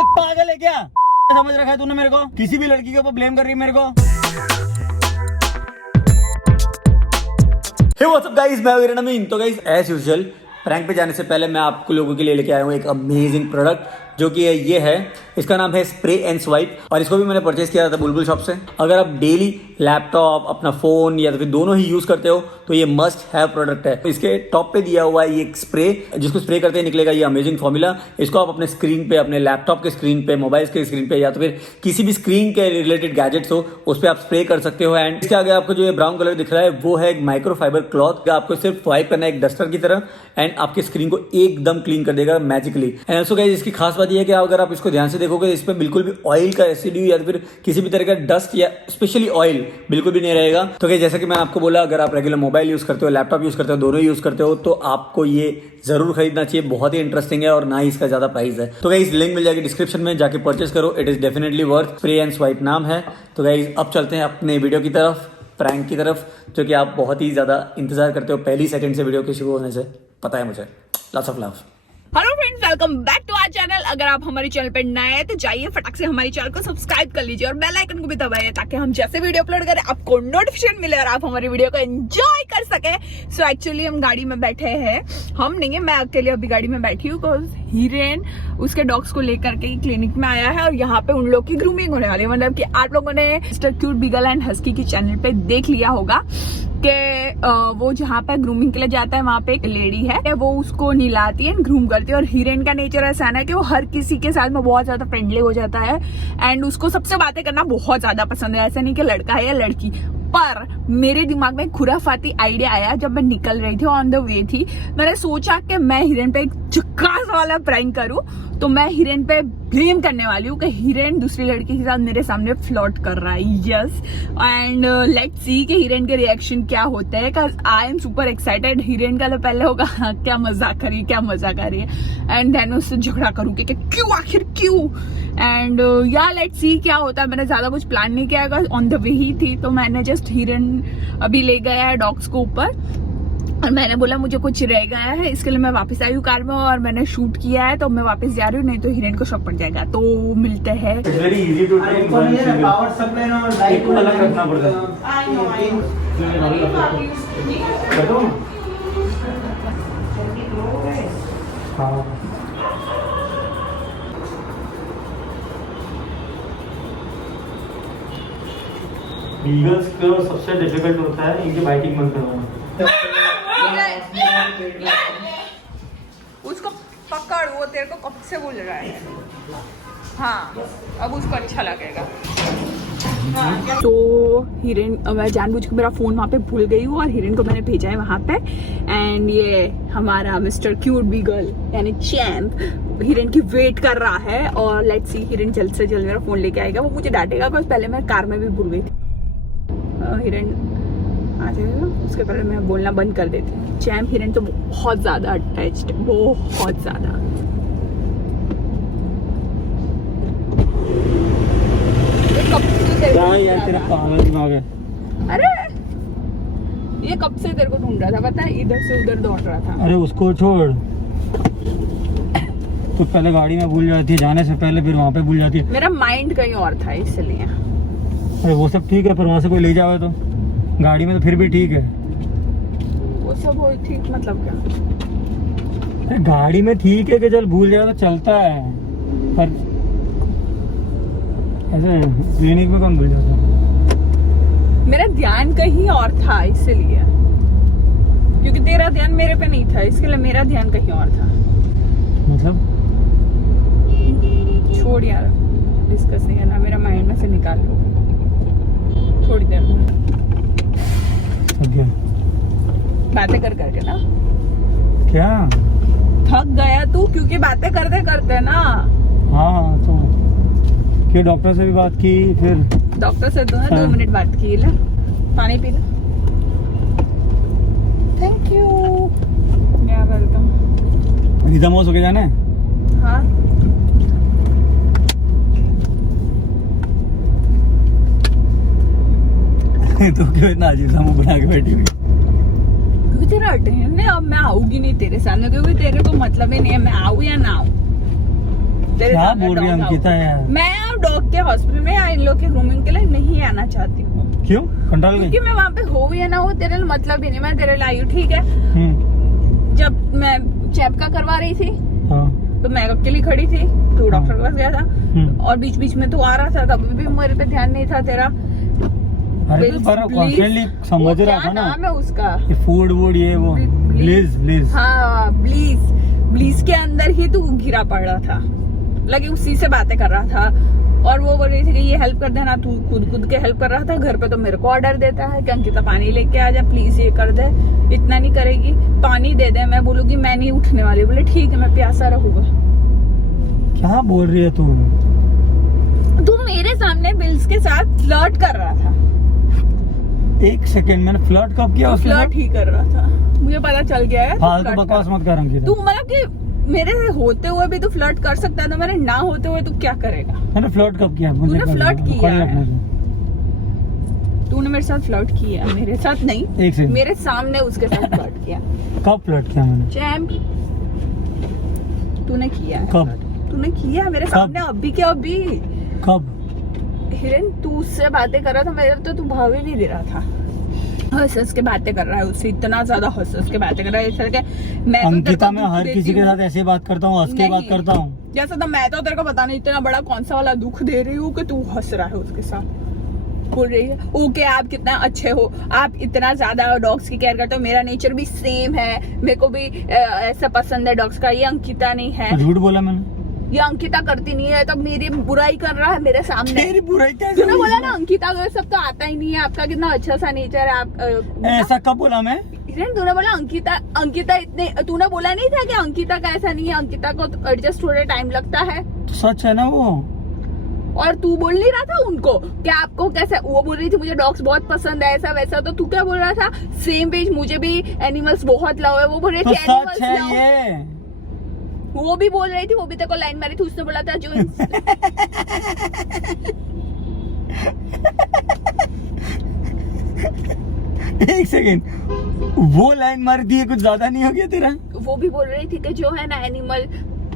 पागल है क्या? समझ रखा है तूने मेरे को? किसी भी लड़की के ऊपर ब्लेम कर रही है मेरे को? हे व्हाट्स अप गाइस, मैं वीरेन अमीन। तो गाइस एज यूजुअल प्रैंक पे जाने से पहले मैं आपको लोगों के लिए लेके आया हूँ एक अमेजिंग प्रोडक्ट जो कि ये है। इसका नाम है स्प्रे एंड स्वाइप और इसको भी मैंने परचेज किया था बुलबुल शॉप से। अगर आप डेली लैपटॉप, अपना फोन या तो फिर दोनों ही यूज करते हो तो ये मस्ट हैव प्रोडक्ट है। इसके टॉप पे दिया हुआ है ये स्प्रे, जिसको स्प्रे करते ही निकलेगा ये अमेजिंग फॉर्मूला। इसको आप अपने स्क्रीन पे, अपने लैपटॉप के स्क्रीन पे, मोबाइल के स्क्रीन पे या तो फिर किसी भी स्क्रीन के रिलेटेड गैजेट्स हो उस पर आप स्प्रे कर सकते हो। एंड इसके आगे आपको जो ये ब्राउन कलर दिख रहा है वो है एक माइक्रोफाइबर क्लॉथ। आपको सिर्फ स्वाइप करना है एक डस्टर की तरह एंड आपकी स्क्रीन को एकदम क्लीन कर देगा मैजिकली। एंड ऑल्सो गाइस इसकी खास बात ये है कि अगर आप इसको ध्यान से देखोगे इस पर बिल्कुल भी ऑयल का रेसिड्यू या फिर किसी भी तरह का डस्ट या स्पेशली ऑयल बिल्कुल भी नहीं रहेगा। तो गाइस जैसा कि मैंने आपको बोला, अगर आप रेगुलर मोबाइल यूज करते हो, लैपटॉप यूज करते हो, दोनों यूज करते हो तो आपको ये जरूर खरीदना चाहिए। बहुत ही इंटरेस्टिंग है और ना ही इसका ज्यादा प्राइस है। तो गाइस लिंक मिल जाएगी डिस्क्रिप्शन में, जाके परचेस करो। It is definitely worth. Spray and swipe नाम है। तो गाइस अब चलते हैं अपने वीडियो की तरफ, प्रैंक की तरफ, जो कि आप बहुत ही ज्यादा इंतजार करते हो पहली सेकंड से वीडियो के शुरू होने से, पता है मुझे। Lots of love. Hello friends, welcome back to our channel. अगर आप हमारे चैनल पर नए हैं तो जाइए फटाक से हमारे चैनल को सब्सक्राइब कर लीजिए और बेल आइकन को भी दबाइए ताकि हम जैसे वीडियो अपलोड करें आपको नोटिफिकेशन मिले और आप हमारी वीडियो को एंजॉय कर सके। सो एक्चुअली हम गाड़ी में बैठे हैं, हम नहीं है, मैं अकेले अभी गाड़ी में बैठी हूँ बिकॉज हीरेन उसके डॉग्स को लेकर के क्लिनिक में आया है और यहाँ पे उन लोग की ग्रूमिंग होने वाली है। मतलब कि आप लोगों ने mister cute beagle and husky की चैनल पे देख लिया होगा कि वो जहाँ पे ग्रूमिंग के लिए जाता है वहाँ पे एक लेडी है, वो उसको नहलाती है, ग्रूम करती है। और हीरेन का नेचर ऐसा है ना कि वो हर किसी के साथ में बहुत ज्यादा फ्रेंडली हो जाता है एंड उसको सबसे बातें करना बहुत ज्यादा पसंद है। ऐसा नहीं कि लड़का है या लड़की। पर मेरे दिमाग में खुराफाती आइडिया आया जब मैं निकल रही थी, ऑन द वे थी। मैंने सोचा कि मैं हीरेन पे एक झक्कास वाला प्रैंक करूं। तो मैं हीरेन पे ब्लेम करने वाली हूँ कि हीरेन दूसरी लड़की के साथ मेरे सामने फ्लर्ट कर रहा है। यस, एंड लेट्स सी कि हीरेन के रिएक्शन क्या होते हैं। Because I am super excited. Hiren का तो पहले होगा क्या मजाक करी, क्या मजाक करी, एंड देन उससे झगड़ा करूँ कि क्यों, आखिर क्यों। एंड या लेट्स सी क्या होता है। मैंने ज्यादा कुछ प्लान नहीं किया, ऑन द वे ही थी। तो मैंने जस्ट हीरेन अभी ले गया है डॉग्स को ऊपर और मैंने बोला मुझे कुछ रह गया है, इसके लिए मैं वापस आई हूँ कार में और मैंने शूट किया है। तो मैं वापस जा रही हूँ, नहीं तो हीरेन को शॉक पड़ जाएगा। तो मिलते हैं। बीगल्स को सबसे डिफिकल्ट होता है इनकी बाइटिंग बंद करवाना। उसको पकड़, वो तेरे को कब से बोल रहा है। हाँ, अब उसको अच्छा लगेगा। तो हिरेन, मैं जानबूझ के मेरा फोन वहाँ पे भूल गई हूँ और हिरेन को मैंने भेजा है वहाँ पे। एंड ये हमारा मिस्टर क्यूट बीगल यानी चैम्प हिरेन की वेट कर रहा है और लेट्स सी हिरेन जल्द से जल्द मेरा फोन लेके आएगा। वो मुझे डांटेगा बिकॉज पहले मैं कार में भी भूल गई थी। हिरेन आ जाएगा, उसके पहले मैं बोलना बंद कर देती हूँ। चैम्प हिरेन तो बहुत ज्यादा अटैच्ड, बहुत ज्यादा। यार तेरा पागल दिमाग है। अरे ये कब से तेरे को ढूंढ रहा था, पता है, इधर से उधर दौड़ रहा था। अरे उसको छोड़, तो पहले गाड़ी में भूल जाती है जाने से पहले, फिर वहाँ पे भूल जाती है। मेरा माइंड कहीं और था इसलिए। अरे वो सब ठीक है, पर वहाँ से कोई ले जाओ तो गाड़ी में तो फिर भी ठीक है। वो सब हो ठीक मतलब क्या? अरे गाड़ी में ठीक है कि चल भूल जाओ तो चलता है, पर ऐसे क्लिनिक में कौन भूल जाता? मेरा ध्यान कहीं और था इसलिए, क्योंकि तेरा ध्यान मेरे पे नहीं था, इसके लिए मेरा ध्यान कहीं और था। मतलब छोड़ यार, डिस्कसिंग है ना, मेरा माइंड में से निकाल लो थोड़ी देर में। okay. बातें कर करके ना क्या थक गया तू, क्योंकि बातें करते करते ना। हाँ तो क्या, डॉक्टर से भी बात की, फिर डॉक्टर से 2 मिनट बात की। ले पानी पी ले। थैंक यू, या वेलकम। रिदम हो सके जाना है। हाँ तो क्यों इतना अजीब सा मुंह बना के बैठी हुई? क्योंकि तेरा अटेंशन है। अब मैं आऊंगी नहीं तेरे सामने, क्योंकि तेरे को मतलब ही नहीं है मैं आऊँ या ना आऊँ। तेरे क्या सामने बोल रही है dog अंकिता out। यार? मैं डॉग के हॉस्पिटल में इन लोग के ग्रूमिंग के लिए नहीं आना चाहती हूँ, क्यों कंट्रोल क्योंकि गई? मैं वहाँ पे हो या ना हो तेरे लिए मतलब ही नहीं। मैं तेरे लिए आई हूँ, ठीक है। जब मैं चेप का करवा रही थी हाँ। तो मैं अकेली खड़ी थी, तू डॉक्टर के पास गया था, और बीच बीच में तू आ रहा था, तभी भी मेरे पे ध्यान नहीं था तेरा। अरे तो पर कॉन्स्टेंटली समझ वो रहा क्या था ना, नाम है उसका? ये फूड वूड ये वो ब्लिस ब्लिस। हाँ ब्लीस के अंदर ही तू घिरा पड़ रहा था, लगे उसी से बातें कर रहा था। और वो बोल रही थी कि ये हेल्प कर देना, तू खुद के हेल्प कर रहा था। घर पे तो मेरे को ऑर्डर देता है कि अंकिता पानी लेके आ जा प्लीज, ये कर दे। इतना नहीं करेगी, पानी दे दे। मैं बोलूंगी मैं नहीं उठने वाली, बोले ठीक है मैं प्यासा रहूंगा। क्या बोल रही है तू? तू मेरे सामने बिल्स के साथ फ्लर्ट कर रहा था। एक सेकंड, मैंने फ्लर्ट कब किया उसके फ्लर्ट साथ? ही कर रहा था, मुझे पता चल गया है। फालतू बकवास मत कर अंकिता। तू मतलब कि मेरे से होते हुए भी तू फ्लर्ट कर सकता है, तो मेरे ना होते हुए तू क्या करेगा? मैंने फ्लर्ट कब किया? मुझे तूने कब फ्लर्ट लगा? किया कल है। अपने से। तूने मेरे साथ फ्लर्ट किया, मेरे साथ नहीं, एक सेकंड, मेरे सामने उसके साथ फ्लर्ट किया। कब फ्लर्ट किया मैंने? चैम्प, तूने किया है। कब? तूने किया है मेरे कब? सामने, अभी क्या अभी? कब? हिरन तू उससे बातें कर रहा था, मेरे तो तू भाव ही नहीं दे रहा था। हंस के बातें कर रहा है उससे, इतना ज्यादा हंस के बातें कर रहा है इस तरह के। मैं तो तेरे अंकिता को मैं दुख हर देती किसी के हूँ। साथ ऐसे बात करता हूँ, हंस के बात नहीं। करता हूँ। जैसा तो मैं तो तेरे को पता नहीं इतना बड़ा कौन सा वाला दुख दे रही हूँ कि तू हंस रहा है उसके साथ। बोल रही है ओके आप कितना अच्छे हो, आप इतना ज्यादा डॉग्स की केयर करते हो, मेरा नेचर भी सेम है, मेरे को भी ऐसा पसंद है डॉग्स का। ये अंकिता नहीं है, झूठ बोला मैंने? ये अंकिता करती नहीं है, तो मेरी बुराई कर रहा है मेरे सामने। तेरी बुराई कैसे तूने हुई बोला इसमें? ना अंकिता को ये सब तो आता ही नहीं है, आपका कितना अच्छा सा नेचर है। आप ऐसा कब बोला मैं? तूने बोला अंकिता इतने, तूने बोला नहीं था कि अंकिता का ऐसा नहीं है, अंकिता को एडजस्ट थोड़ा टाइम लगता है। तो सच है ना वो? और तू बोल नहीं रहा था उनको कि आपको कैसा? वो बोल रही थी मुझे डॉग्स बहुत पसंद है ऐसा वैसा, तो तू क्या बोल रहा था? सेम पेज, मुझे भी एनिमल्स बहुत लव है। वो बोल रही तो थी सच एनिमल्स है लव, ये? वो भी बोल रही थी, वो भी तेरे को लाइन मारी थी। उसने बोला था जो एक सेकेंड, वो लाइन मारी थी, कुछ ज्यादा नहीं हो गया तेरा? वो भी बोल रही थी कि जो है ना एनिमल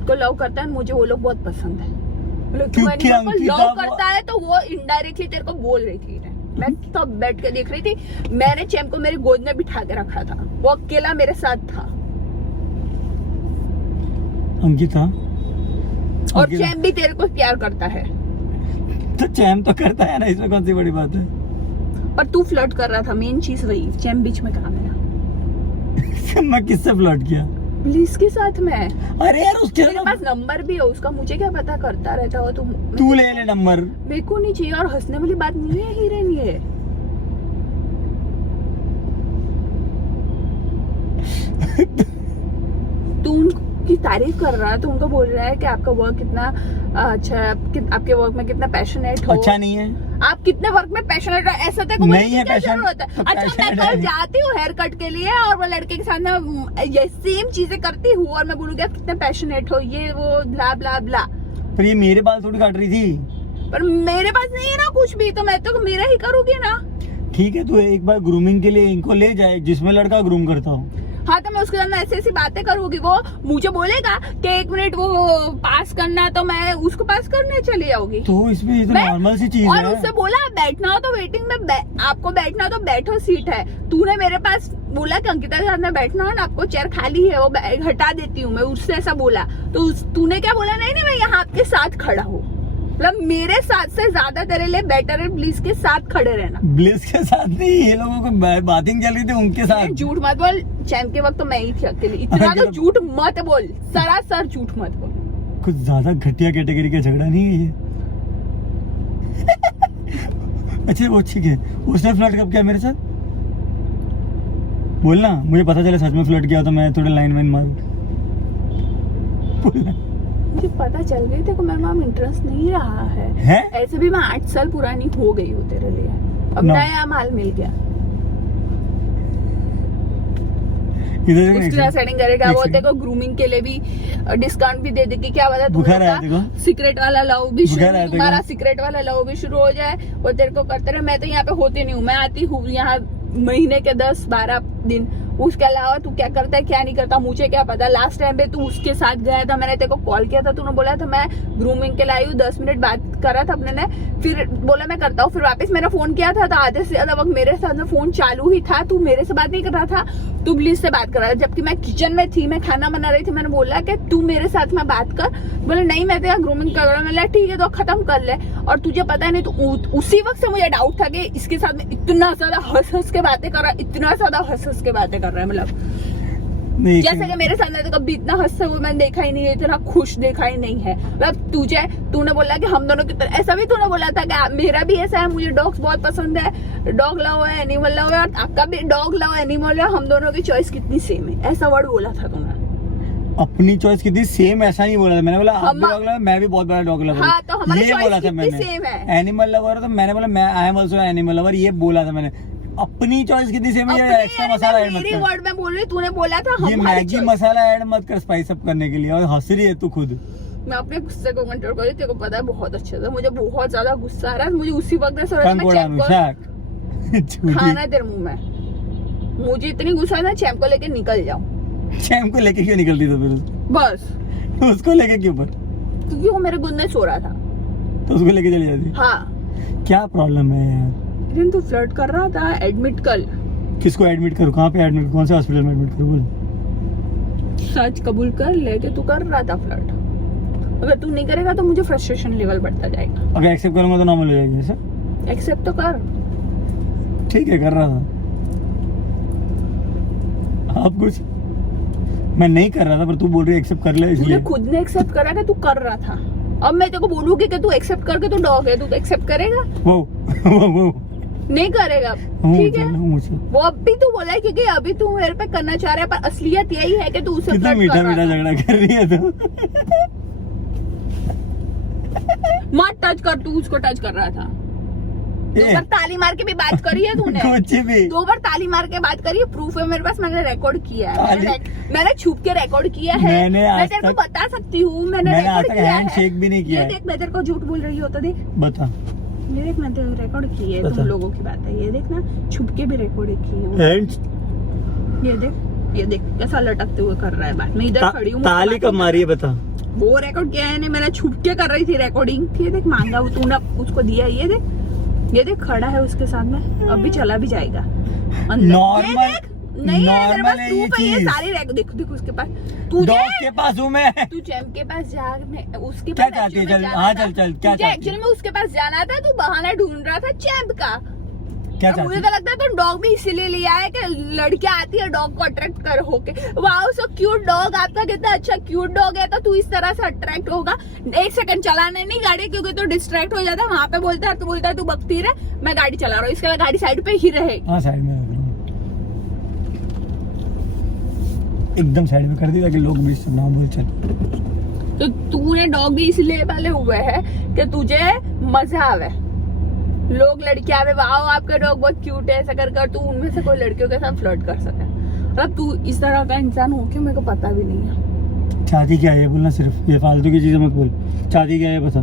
को लव करता है, मुझे वो लोग बहुत पसंद है। मतलब तू क्योंकि एनिमल को अंकिता लव वो- करता है तो वो इनडायरेक्टली तेरे को बोल रही थी। मैं तब बैठ के देख रही थी, मैंने चैम को मेरी गोद में बिठा के रखा था, वो अकेला मेरे साथ था। अंकिता, और अंकिता, चैम भी तेरे को प्यार करता है, तो चैम तो करता है ना, इसमें कौन सी बड़ी बात है? पर तू फ्लर्ट कर रहा था। मेन चीज वही, चैम बीच में कहा मेरा। मैं किससे फ्लर्ट किया? पुलिस के साथ में। अरे यार उसके तेरे पास नंबर भी है उसका, मुझे क्या पता करता रहता हो तुम। तू ले ले नंबर। मेरे को नहीं चाहिए, और हंसने वाली बात नहीं है हिरन ये। तू उनकी तारीफ कर रहा है, तो उनको बोल रहा है कि आपका वर्क कितना अच्छा है, आपके वर्क में कितना पैशनेट हो। अच्छा नहीं है? आप कितने वर्क में पैशनेट है, ऐसा तेरे को नहीं बोलने की है क्या passion- जरूरत है? तो अच्छा मैं passionate कल है। जाती हूँ हेयर कट के लिए और वो लड़के के साथ में ये सेम चीजें करती हूँ, और मैं बोलूंगी आप कितने पैशनेट हो, ये वो ब्ला ब्ला ब्ला। पर ये मेरे बाल थोड़ी काट रही थी। पर मेरे पास नहीं है ना कुछ भी, तो मैं तो मेरा ही करूंगी ना। ठीक है, तू एक बार ग्रूमिंग के लिए इनको ले जाए, जिसमें लड़का ग्रूम करता हूँ। हाँ तो मैं उसके साथ में ऐसी ऐसी बातें करूंगी, वो मुझे बोलेगा कि 1 मिनट वो पास करना, तो मैं उसको पास करने चली जाऊंगी। तो इसमें ये तो मैं- नॉर्मल सी चीज और है। उससे बोला बैठना हो तो वेटिंग में आपको बैठना हो तो बैठो, सीट है। तूने मेरे पास बोला कि अंकिता के साथ में बैठना हो ना, आपको चेयर खाली है, वो हटा देती हूँ मैं, उससे ऐसा बोला। तो तूने क्या बोला? नहीं नहीं मैं यहाँ आपके साथ खड़ा हूँ, मतलब मेरे साथ से ज्यादा तेरे लिए बेटर है प्लीज के साथ खड़े रहना। ब्लिस के साथ नहीं, ये लोगों को बातिंग चल रही थी उनके साथ। झूठ मत बोल, चैम्प के वक्त तो मैं ही थी अकेली। इतना तो झूठ मत बोल, सरासर झूठ मत बोल। कुछ ज्यादा घटिया कैटेगरी का झगड़ा नहीं है ये। अच्छा वो ठीक है, उसने फ्लर्ट कब किया मेरे साथ? बोलना, मुझे पता चले सच में फ्लर्ट किया तो मैं थोड़ा लाइन वाइन मारूं। बोलना। मुझे पता चल गई तेरे को मेरे में इंटरेस्ट नहीं रहा है। ऐसे भी मैं 8 साल पुरानी हो गई हूँ तेरे लिए, अब नया माल मिल गया। इधर उसके साथ सेटिंग करेगा, वो तेरे को ग्रूमिंग के लिए भी डिस्काउंट भी दे देगी। क्या पता बुखार आया तेरे को? सीक्रेट वाला लव भी शुरू, बुखार आया तेरे को? तुम्हारा सीक्रेट वाला लव भी शुरू हो जाए, वो तेरे को करते रहे। मैं तो यहाँ पे होती नहीं हूँ, मैं आती हूँ यहाँ महीने के 10-12 दिन, उसके अलावा तू क्या करता है क्या नहीं करता मुझे क्या पता। लास्ट टाइम पे तू उसके साथ गया था, मैंने तेरे को कॉल किया था, तूने बोला था मैं ग्रूमिंग के लिए आई हूँ, 10 मिनट बात करा था अपने ने, फिर बोला मैं करता हूँ, फिर वापस मेरा फोन किया था तो आधे से ज्यादा वक्त मेरे साथ में फोन चालू ही था, तू मेरे से बात नहीं कर रहा था, तू ब्लीच से बात कर रहा था, जबकि मैं किचन में थी, मैं खाना बना रही थी। मैंने बोला कि तू मेरे साथ में बात कर, बोले नहीं मैं तेरा ग्रूमिंग कर रहा हूँ। मैंने ठीक है तो खत्म कर ले। और तुझे पता है नहीं तो उसी वक्त से मुझे डाउट था कि इसके साथ में इतना ज्यादा हंस के बातें कर रहा है, इतना ज्यादा हंस के बातें कर रहा है, मतलब जैसे कि मेरे साथ में तो कभी इतना हंसते हुए मैंने देखा ही नहीं है, इतना खुश देखा ही नहीं है। मतलब तूने बोला कि हम दोनों की तरह, ऐसा भी तूने बोला था कि मेरा भी ऐसा है, मुझे डॉग्स बहुत पसंद है, डॉग लव है, एनिमल लव है, और आपका भी डॉग लव एनिमल है, हम दोनों की चॉइस कितनी सेम है, ऐसा वर्ड बोला था तूने। अपनी चॉइस कितनी सेम ऐसा नहीं बोला था, मैंने बोला आप भी डॉग लवर, मैं भी बहुत बड़ा डॉग लवर। हाँ, तो हमारी ये बोला चॉइस था कितनी मैंने। सेम है। एनिमल लवर तो मैंने बोला मैं I am also animal lover, ये बोला था मैंने। अपनी चॉइस कितनी सेम है, ये एक्स्ट्रा मसाला ऐड मत मेरी कर। वर्ड में बोल रही, तूने बोला था ये हमारी मैगी choice। मसाला ऐड मत कर स्पाइस अप करने के लिए, और हंस रही है तू खुद। मैं अपने गुस्से को कंट्रोल कर रही, तेरे को पता है बहुत अच्छे से मुझे बहुत ज्यादा गुस्सा आ रहा है, मुझे उसी वक्त ऐसा हो रहा है मैं चैम्प को खाना है तेरे मुंह में, मुझे इतनी गुस्सा है ना चैम्प को लेके निकल जाऊं। चैम्प को लेके क्यों निकलती तो फिर बस उसको लेके क्यों पर, क्योंकि वो मेरे गुद में सो रहा था। तो उसको लेके चली जाती। हाँ, क्या प्रॉब्लम है यार? लेकिन तू फ्लर्ट कर रहा था, एडमिट कर। किसको एडमिट करूं, कहाँ पे एडमिट, कौन से हॉस्पिटल में एडमिट करूं बोल। सच कबूल कर ले कि तू कर रहा था फ्लर्ट। अगर तू नहीं करेगा तो मुझे फ्रस्ट्रेशन लेवल बढ़ता जाएगा। अगर एक्सेप्ट करूंगा तो नॉर्मल हो जाएगी ऐसा? एक्सेप्ट तो कर। ठीक है कर रहा था। अब कुछ मैं नहीं कर रहा था, पर तू बोल रही है एक्सेप्ट कर ले तूने इसलिए। खुद ने एक्सेप्ट करा कि तू कर रहा था। अब मैं तेरे को बोलूंगी कि तू एक्सेप्ट करके तू डॉग है, तू तो एक्सेप्ट करेगा? वो नहीं करेगा, ठीक है। मुझे वो अब भी तू बोला है क्योंकि अभी तू मेरे पे करना चाह रहा है, पर असलियत यही है कि तू उसे कितना फ्लर्ट मीठा कर मीठा रहा था। झगड़ा कर रही है तू। मत टच कर, तू उसको टच कर रहा था। दो ए, बार ताली मार के भी बात करी है तूने। कुछ भी 2 बार ताली मार के बात करी है, प्रूफ है मेरे पास, मैंने रिकॉर्ड किया है, मैंने छुप के रिकॉर्ड किया है। मैंने मैं आज तेरे को तक- बता सकती हूँ, मैंने आज रिकॉर्ड तक किया है। हैंडशेक भी नहीं किया ये है। देख, मैं तेरे को झूठ बोल रही हो तो देख, बता ये देख, मैं तेरे रिकॉर्ड की है, बता। तुम लोगों की बात है, ये देख ना, छुप के भी रिकॉर्ड की है। हैंड ये देख कैसा लटकते हुए कर रहा है बात। मैं इधर खड़ी हूँ, ताली कब मारी है बता। वो रिकॉर्ड किया है, मैंने छुप के कर रही थी रिकॉर्डिंग। ये देख मांगा वो तूने उसको दिया, ये देख खड़ा है उसके साथ में, अभी चला भी जाएगा अंदर। नॉर्मल ये देख, नहीं है मेरे पास है ये प्रूफ है, ये चीज। सारी देख देख उसके पास। तू डॉग के पास हूँ मैं। तू चैम्प के पास जाने, उसके क्या पास चाहती है? actually में चल, जाना हाँ, था। चल, चल, क्या तुझे चाहती है? एक्चुअल में उसके पास जाना था, तू बहाना ढूंढ रहा था चैम्प का। क्या अब मुझे चाहती तो लगता है तो डॉग भी इसीलिए लिया है कि लड़कियां आती है डॉग को अट्रैक्ट कर होके, वाओ सो क्यूट डॉग, आपका कितना अच्छा क्यूट डॉग है, तो तू इस तरह से अट्रैक्ट होगा। 1 सेकंड चलाने नहीं गाड़ी, क्योंकि तो डिस्ट्रैक्ट हो जाता है, वहां पे बोलता है, तो बोलता है तू बकती रहे, मैं गाड़ी चला रहा हूँ, इसके लिए गाड़ी साइड पे ही रहे। हाँ साइड में रख रहा हूँ, एकदम साइड में कर दी ताकि लोग भी ना बोल। चल तो तूने डॉग भी इसलिए पाले हुए है कि तुझे मजा आवे, लोग लड़कियां आवे, वाओ आपका डॉग बहुत क्यूट है, ऐसा कर कर तू उनमें से कोई लड़कियों के साथ फ्लर्ट कर सके। मतलब तू इस तरह का इंसान हो के मेरे को पता भी नहीं है। चाहती क्या है ये बोलना, सिर्फ ये फालतू की चीजें मत बोल। चाहती क्या है बता।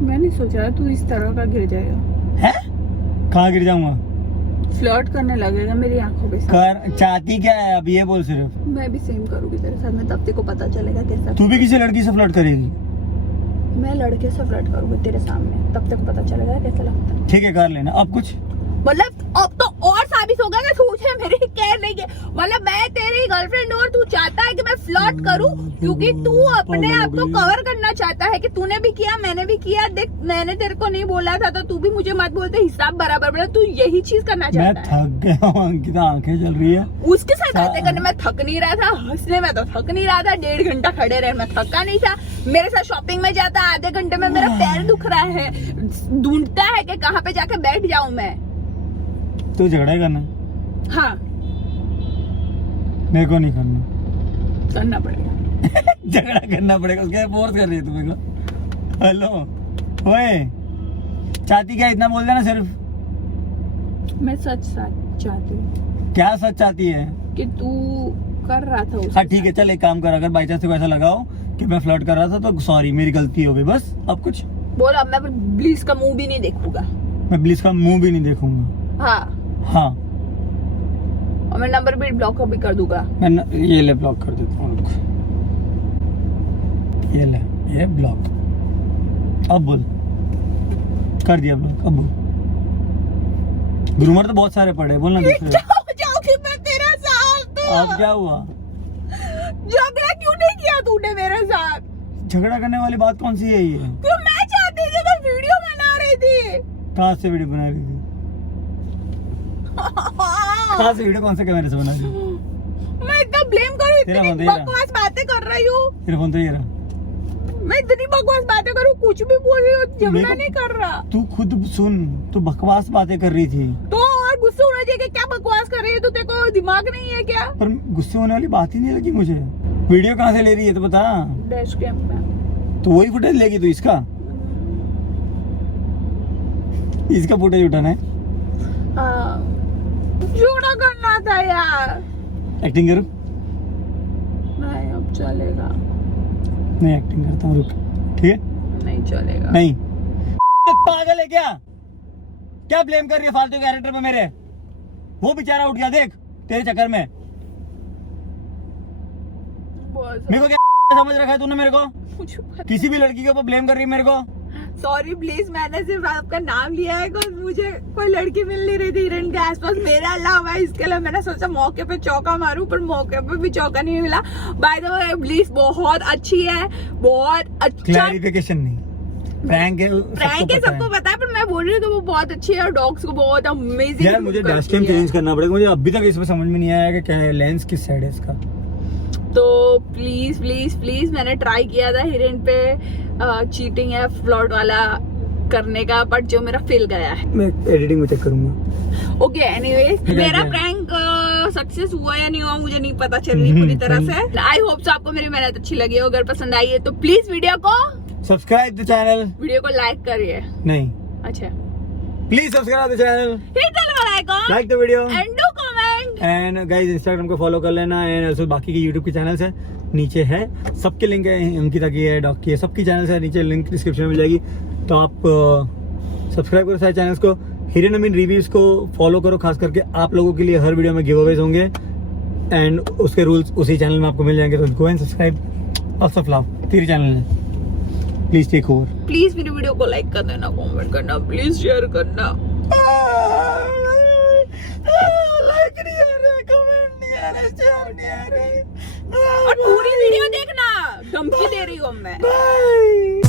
मैं नहीं सोच रहा तू इस तरह का गिर जाएगा, है कहाँ गिर जाऊंगा, फ्लर्ट करने लगेगा मेरी आंखों के साथ। कर। चाहती क्या है अब ये बोल सिर्फ। मैं भी सेम करूंगी तेरे साथ में, तब तेरे को पता चलेगा कैसा। तू भी किसी लड़की से फ्लर्ट करेगी? मैं लड़के से फ्लर्ट करूंगी तेरे सामने, तब तेरे को पता चलेगा कैसा लगता है। ठीक है कर लेना। अब कुछ मतलब अब तो और साबित होगा ना तुझे मेरी केयर नहीं है। मतलब मैं तेरी गर्लफ्रेंड हूँ और तू चाहता है कि मैं फ्लर्ट करूँ, क्योंकि तू अपने आप को कवर करना चाहता है कि तूने भी किया मैंने भी किया। देख मैंने तेरे को नहीं बोला था तो तू भी मुझे मत बोलते, हिसाब बराबर बना। तू यही चीज करना मैं चाहता है। थक गया हूँ अंकिता, आंखें चल रही है। उसके साथ बातें करने में थक नहीं रहा था, हंसने में तो थक नहीं रहा था, 1.5 घंटा खड़े रहे मैं थका नहीं था। मेरे साथ शॉपिंग में जाता, आधे घंटे में मेरा पैर दुख रहा है, ढूंढता है कि कहाँ पे जाके बैठ जाऊं मैं। तू झगड़ा करना, हाँ मेरे को नहीं करना। करना पड़ेगा। झगड़ा करना पड़ेगा, उसके फोर्स कर रही है तुम्हें को। हेलो ओए, चाहती क्या इतना बोल देना सिर्फ। मैं सच सच चाहती हूँ क्या सच चाहती है? कि तू कर रहा था उसके हाँ ठीक है चल एक काम कर, अगर बाई चांस को ऐसा लगाओ कि मैं फ्लर्ट कर रहा था तो सॉरी मेरी गलती हो गई, बस। अब कुछ बोल, अब मैं ब्लीज का मुंह भी नहीं देखूंगा। मैं ब्लिस का मुंह भी नहीं देखूंगा। हाँ हाँ और मैं नंबर भी ब्लॉक भी कर दूंगा। ये ले ब्लॉक कर देता हूँ, रुक। ये ले, ये ब्लॉक। अब बोल, कर दिया ब्लॉक। अब बोल, ग्रूमर तो बहुत सारे पड़े, बोलना दूसरे। जाओगी मैं तेरे साथ तो। अब क्या हुआ? झगड़ा क्यों नहीं किया तूने मेरे साथ? झगड़ा करने वाली बात कौन सी है ये? क्यों? मैं चाहती थी, मैं वीडियो बना रही थी। कहाँ से वीडियो बना रही थी? कहाँ से वीडियो, कौन से कैमरे से बना रही थी? मैं इतना ब्लेम करूँ, तेरा इतनी फोन तो ये रहा। बकवास बातें कर रही हूँ। तेरा फोन तो ये रहा। मैं इतनी बकवास बातें करूँ, कुछ भी बोल रही हूँ, मेरे झगड़ा को- नहीं कर रहा। तू खुद सुन, तू बकवास बातें कर रही थी। तो और गुस्से होना चाहिए कि क्या बकवास कर रही है? तो तेरे को दिमाग नहीं है क्या? पर गुस्से होने वाली बात ही नहीं लगी मुझे। वीडियो कहाँ से ले रही है तो बता। डैश कैम पे। तो वही फुटेज लेगी तू इसका? इसका फुटेज उठाना है? जोड़ा करना था यार। एक्टिंग करो? नहीं अब चलेगा। नहीं एक्टिंग करता हूँ, रुक। ठीक है? नहीं चलेगा। नहीं। पागल है क्या? क्या ब्लेम कर रही है फालतू कैरेक्टर पे मेरे? वो बेचारा उठ गया देख तेरे चक्कर में। मेरे को क्या समझ रखा है तूने मेरे को? किसी भी लड़की के ऊपर ब्लेम कर रही है मेरे को? सॉरी प्लीज, मैंने सिर्फ आपका नाम लिया है क्योंकि मुझे कोई लड़की मिल नहीं रही थी हिरन के आसपास मेरा अलावा। इसके लिए मैंने सोचा मौके पे चौका मारूं, पर मौके पे भी चौका नहीं मिला। बाय द वे ब्लीज बहुत अच्छी है, बहुत अच्छा। क्लैरिफिकेशन नहीं, प्रैंक है। प्रैंक है, सबको पता है, पर मैं बोल रही हूँ कि वो बहुत अच्छी है और डॉग्स को बहुत अमेजिंग। यार मुझे डैश कैम चेंज करना पड़ेगा। मुझे अभी तक इसमें समझ में नहीं आया कि क्या है, लेंस किस साइड है इसका। तो प्लीज प्लीज प्लीज, मैंने ट्राई किया था हिरन पे चीटिंग है फ्लॉट वाला करने का, बट जो मेरा फेल गया है। मैं एडिटिंग में चेक करूंगा। ओके एनीवेज, मेरा प्रैंक सक्सेस हुआ या नहीं हुआ मुझे नहीं पता चल रही पूरी तरह से। आई होप सो आपको मेरी मेहनत अच्छी लगी हो। अगर पसंद आई है तो प्लीज वीडियो को सब्सक्राइब द चैनल। वीडियो को लाइक करिए। नहीं, अच्छा, please subscribe the channel, hit the bell icon, like the video and do comment. And guys Instagram को फॉलो कर लेना। एंड ऑल्सो बाकी के यूट्यूब के चैनल्स हैं नीचे है, सबके लिंक है। अंकिता की है, डॉग की है, सबकी चैनल्स है नीचे, लिंक डिस्क्रिप्शन में मिल जाएगी। तो आप सब्सक्राइब करो सारे चैनल्स को। हिरन अमीन रिव्यूज को फॉलो करो, खास करके आप लोगों के लिए हर वीडियो में गिव अवेज होंगे एंड उसके रूल्स उसी चैनल में आपको मिल जाएंगे। तो go and subscribe. Lots of love तेरी चैनल है, प्लीज टेक ओवर। प्लीज मेरी वीडियो को लाइक कर देना, कमेंट करना, प्लीज शेयर करना। लाइक नहीं आ रहा, कमेंट नहीं आ रहा, शेयर नहीं आ रहा। और पूरी वीडियो देखना, धमकी दे रही हूँ मैं। बाय।